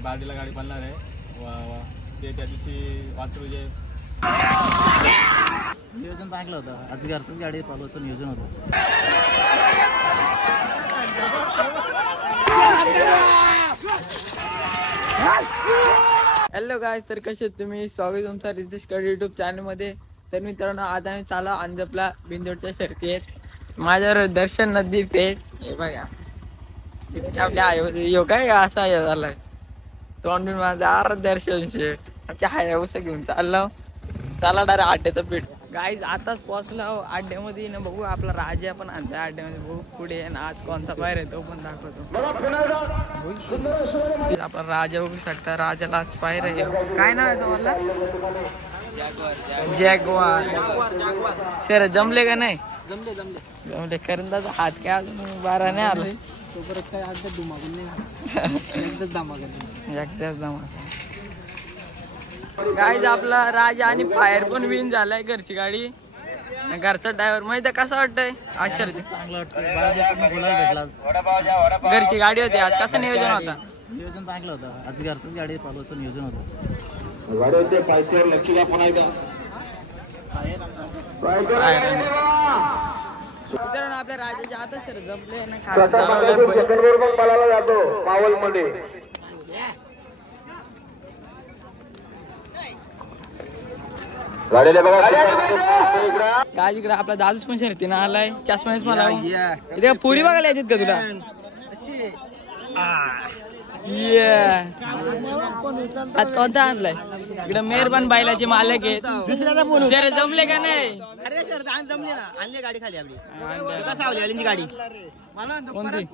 आपल्या बार्डीला गाडी पळणार आहे ते त्या दिवशी वासरू जे नियोजन चांगलं होतं. आज घरचंच गाडी चालवायचं नियोजन होतं. हॅलो गाईज, तर कसे तुम्ही? स्वागत तुमचा रितेश कड यूट्यूब चॅनलमध्ये. तर मित्रांनो, आज आम्ही चाला अंजपला बिंदोडच्या शर्ती आहेत. माझ्यावर दर्शन नदी पेठ हे बघा आपल्या आई काय असा हे झालाय तोंडून माझा आर दर्शन शेठ काय उसा घेऊन चाललो. चला डायरेक्ट अड्ड्याचं पेठ. गाईज आताच पोहोचला अड्ड्यामध्ये ना. बघू आपला राजा पण आणता अड्ड्यामध्ये. बघू पुढे ना आज कोणचा बाहेर आहे तो पण दाखवतो. आपला राजा बघू शकता. राजाला आज बाहेर आहे. काय नाव आहे तुम्हाला? जॅगवार. शर जमले का नाही? जमले करंदाचा हात काय अजून बारा नाही आला. एकदाच गाईज आपला राजा आणि फायर पण विन झालाय. घरची गाडी घरचा ड्रायव्हर माहिती कसं वाटतंय? आज शर्ती चांगलं वाटतं. घरची गाडी होती. आज कसं नियोजन होता? नियोजन चांगलं होतं. आज घरचंच गाडी चालवायचं नियोजन होतं. मित्रांनो, आपल्या राजाच्या आता शर जमले ना गाजीकडे आपला दादूच पण शर्ती ना आलाय. चष्माच मला इथे पुरी बघायला येतात का तुला? आज कोणता आणलाय? इकडे मेहरबान बैलाचे मालक आहेत. दुसऱ्याचा जमले का नाही? अरे शर्ट जमले ना. आणली गाडी खाली आपली गाडी कोणती?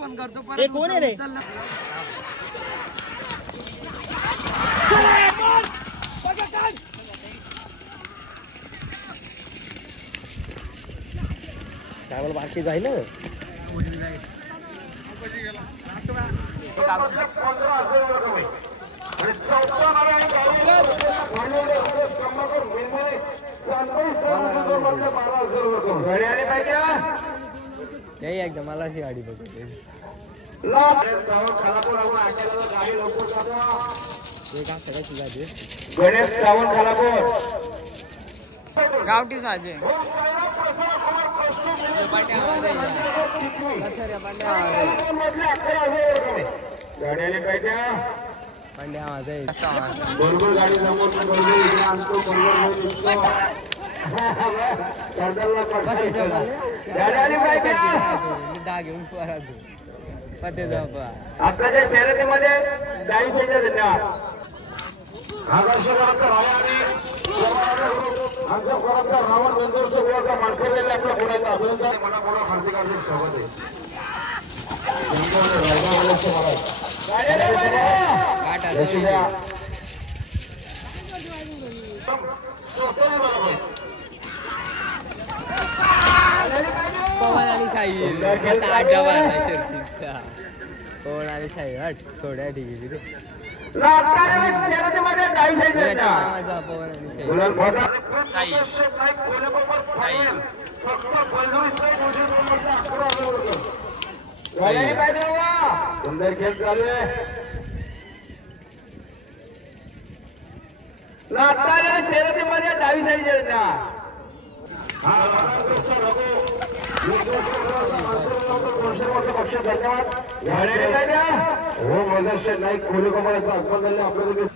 कोण आहे रे? काय बाकी जाईल एकदम मला अशी गाडी बघते. गणेश श्रावण गावठी साजे गाड्याने पाहिजे पांड्या आवाज आहे. बरोबर गाडी समोर आपल्या ज्या शर्यतीमध्ये धन्यवाद. आकर्षणाचा आमच्या कोणाचा रावण नंतरचा गोळा मानकरलेला आपला कोणाचा अभिनंदन. मला कोणा हार्दिक हार्दिक स्वागत आहे. कोण आणि साई हट थोड्या ठिकाणी रे. सुंदर खेळ चालू आहे. शर्यतीमध्ये डावी साईड हो मदस्य नाही खोली कमायचं आत्मा झाले आपल्याला.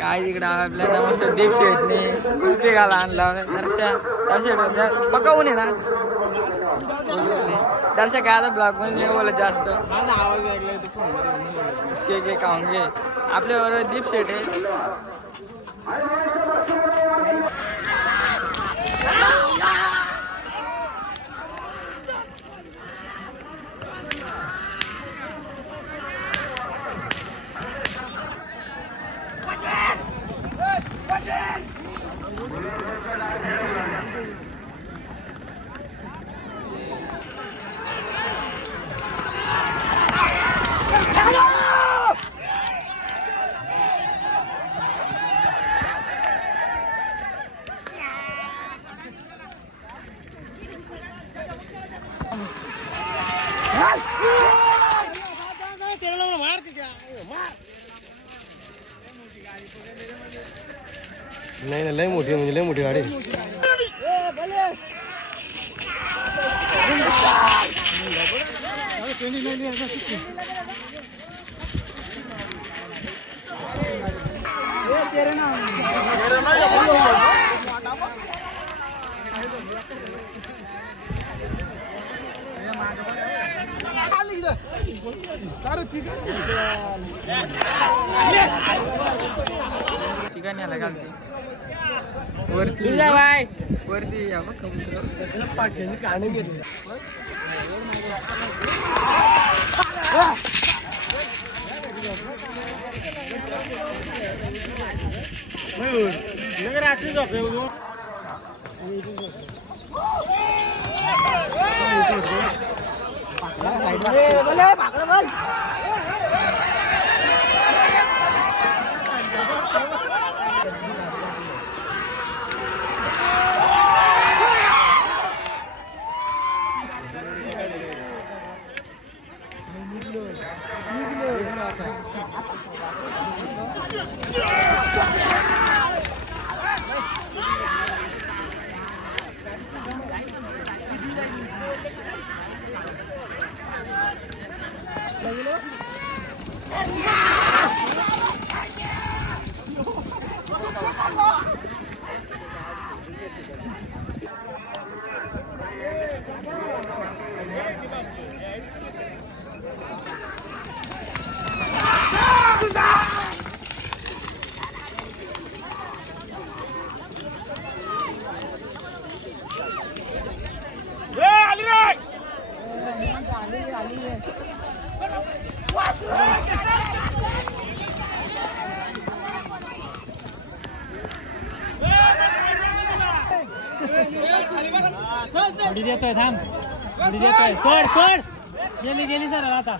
काय इकडे आपल्याला मस्त दीप शेटने कुल्फी घाला आणला. दर्शक पकावून आहे ना. दर्शक काय आता ब्लॉग मध्ये बोलत जास्त आवाज ऐकला खाऊन घे. आपल्याबरोबर दीप शेट आहे. नाही नाही, लय मोठी म्हणजे लय मोठी गाडी. ठिकाणी आला घालते वरती वरती या बघ कबूतर काढून घेतलं. रात्री झोप उडी देतोय, थांब उडी देतोय. सोड सोड, गेली गेली सर आता.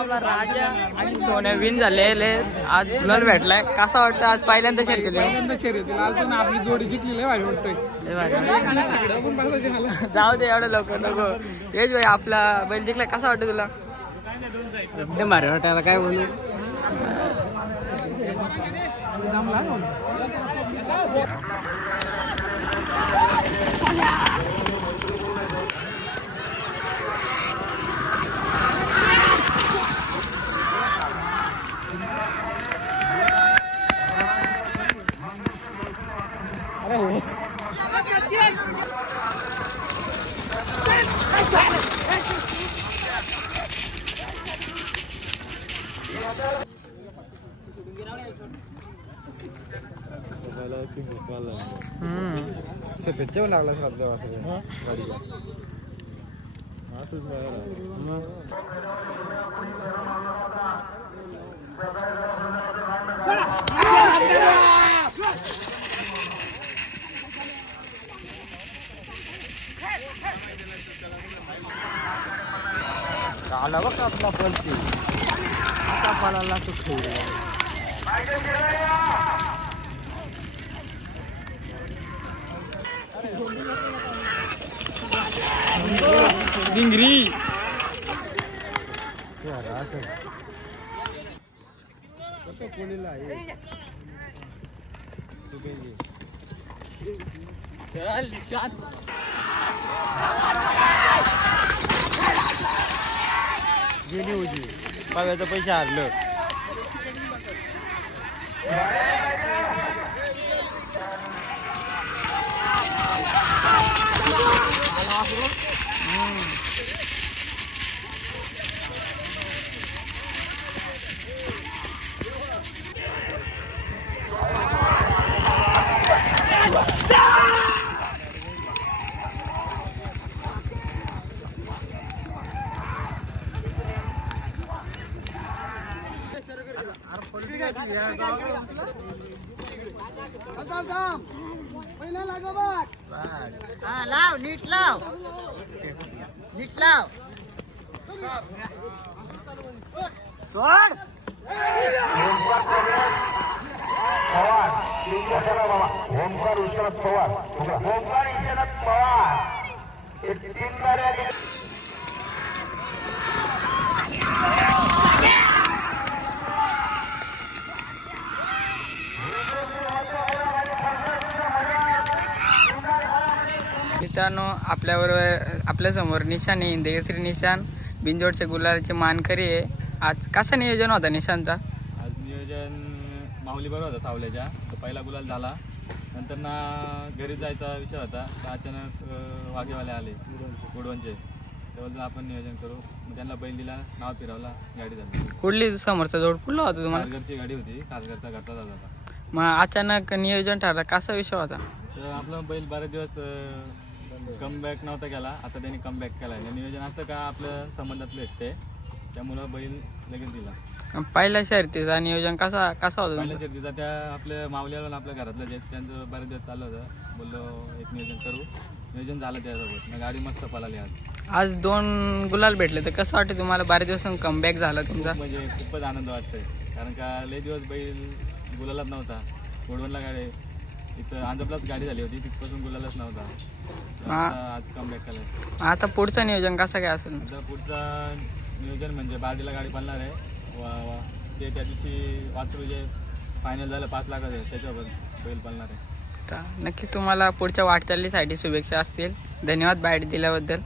आपला राजा आणि सोन्या विन झालेले आज गुलाल भेटलाय. कसा वाटतं आज पहिल्यांदा शर्यतीला अजून आपली जोडी जिंकली भारी वाटतोय. जाऊ दे एवढं लवकर नको. तेच भाई आपला बैल जिंकला, कसा वाटतं तुला? एकदम भारी वाटतं. आता काय बोलू. सफेदच्या लागला गाडीला. आला बघ आपला पलटी. आता पाला तो खेळ. डिंगरी चल शांत गेली होती पाव्याचं पैसे हारलं. लाव नीट लाव नीट लाव सोड ओमकार विश्वनाथ पवार ओमकार विश्वनाथ पवार एक 3 गाड्या मित्रांनो आपल्याबरोबर आपल्या समोर निशान आहे, इंदकेसरी निशान बिंजोडच्या गुलालाचे मानकरी आहे. आज कसं नियोजन होता निशानचा? आज नियोजन माऊली बरोबर होता सावल्याच्या. तो पहिला गुलाल झाला. नंतर ना घरी जायचा विषय होता. तर अचानक वाघेवाले आले गुडवनचे. तेव्हा आपण नियोजन करू. मग त्यांना बैल दिला, नाव फिरवला, गाडी झाली. कुठली समोरचा जोड कुठला होता तुम्हाला? खासघरची गाडी होती. खासघरचा घरचा झाला होता. मग अचानक नियोजन ठरलं, कसा विषय होता? तर आपला बैल बरेच दिवस कमबॅक नव्हता केला. आता त्यांनी कमबॅक केला. नियोजन असं का आपलं संबंधातलं भेटते, त्यामुळं बैल लगेच दिला. पहिल्या शर्यतीचा नियोजन कसा होता पहिल्या तुमचं? शेतीचा त्या आपल्या माऊलीला आपल्या घरातलं जे त्यांचं बरेच दिवस चाललं होतं. बोललो एक नियोजन करू. नियोजन झालं त्यासोबत. मग गाडी मस्त पळाली आज. आज 2 गुलाल भेटले, तर कसं वाटतं तुम्हाला? बऱ्याच दिवसांनी कमबॅक झाला तुमचा. म्हणजे खूपच आनंद वाटतोय. कारण का लय दिवस बैल गुलालाच नव्हता. गोडवनला गाडी इथं आंध्रलाच गाडी झाली होती, तिथपासून गुलालच नव्हता. आज कमबॅक केलाय. आता पुढचं नियोजन कसं काय असेल? आता पुढचा नियोजन म्हणजे बार्डीला गाडी पळणार आहे. ते त्या दिवशी वासरू जे फायनल झालं 5 लाखाचं, त्याच्यावर बैल पळणार आहे. नक्की तुम्हाला पुढच्या वाटचालीसाठी शुभेच्छा असतील. धन्यवाद बाईट दिल्याबद्दल.